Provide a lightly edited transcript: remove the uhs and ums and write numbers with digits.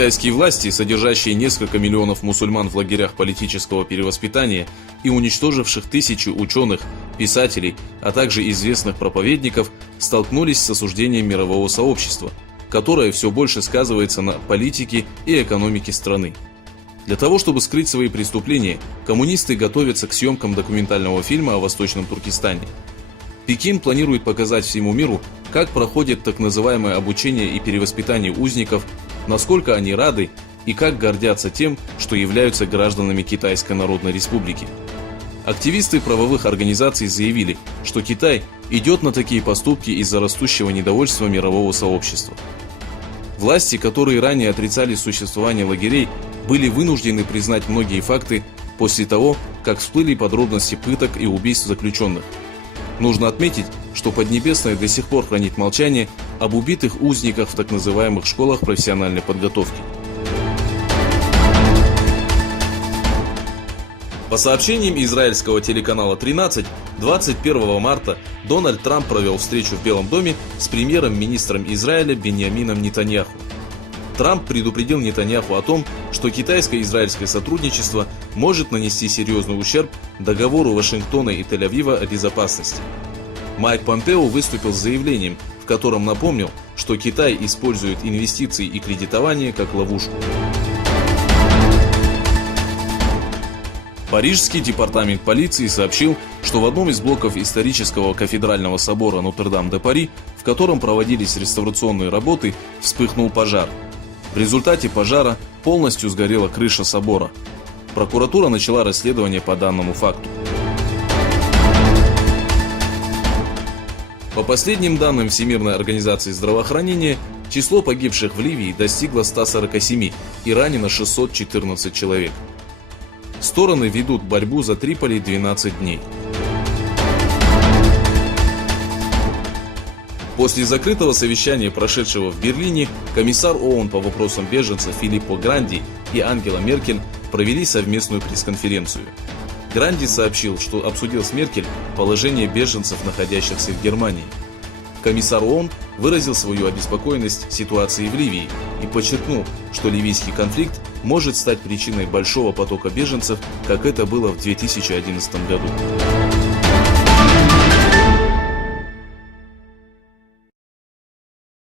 Китайские власти, содержащие несколько миллионов мусульман в лагерях политического перевоспитания и уничтоживших тысячи ученых, писателей, а также известных проповедников, столкнулись с осуждением мирового сообщества, которое все больше сказывается на политике и экономике страны. Для того, чтобы скрыть свои преступления, коммунисты готовятся к съемкам документального фильма о Восточном Туркестане. Пекин планирует показать всему миру, как проходит так называемое обучение и перевоспитание узников, насколько они рады и как гордятся тем, что являются гражданами Китайской Народной Республики. Активисты правовых организаций заявили, что Китай идет на такие поступки из-за растущего недовольства мирового сообщества. Власти, которые ранее отрицали существование лагерей, были вынуждены признать многие факты после того, как всплыли подробности пыток и убийств заключенных. Нужно отметить, что Поднебесная до сих пор хранит молчание об убитых узниках в так называемых школах профессиональной подготовки. По сообщениям израильского телеканала 13, 21 марта Дональд Трамп провел встречу в Белом доме с премьером-министром Израиля Биньямином Нетаньяху. Трамп предупредил Нетаньяху о том, что китайско-израильское сотрудничество может нанести серьезный ущерб договору Вашингтона и Тель-Авива о безопасности. Майк Помпео выступил с заявлением, в котором напомнил, что Китай использует инвестиции и кредитование как ловушку. Парижский департамент полиции сообщил, что в одном из блоков исторического кафедрального собора Нотр-Дам-де-Пари, в котором проводились реставрационные работы, вспыхнул пожар. В результате пожара полностью сгорела крыша собора. Прокуратура начала расследование по данному факту. По последним данным Всемирной организации здравоохранения, число погибших в Ливии достигло 147 и ранено 614 человек. Стороны ведут борьбу за Триполи 12 дней. После закрытого совещания, прошедшего в Берлине, комиссар ООН по вопросам беженцев Филиппо Гранди и Ангела Меркель провели совместную пресс-конференцию. Гранди сообщил, что обсудил с Меркель положение беженцев, находящихся в Германии. Комиссар ООН выразил свою обеспокоенность ситуацией в Ливии и подчеркнул, что ливийский конфликт может стать причиной большого потока беженцев, как это было в 2011 году.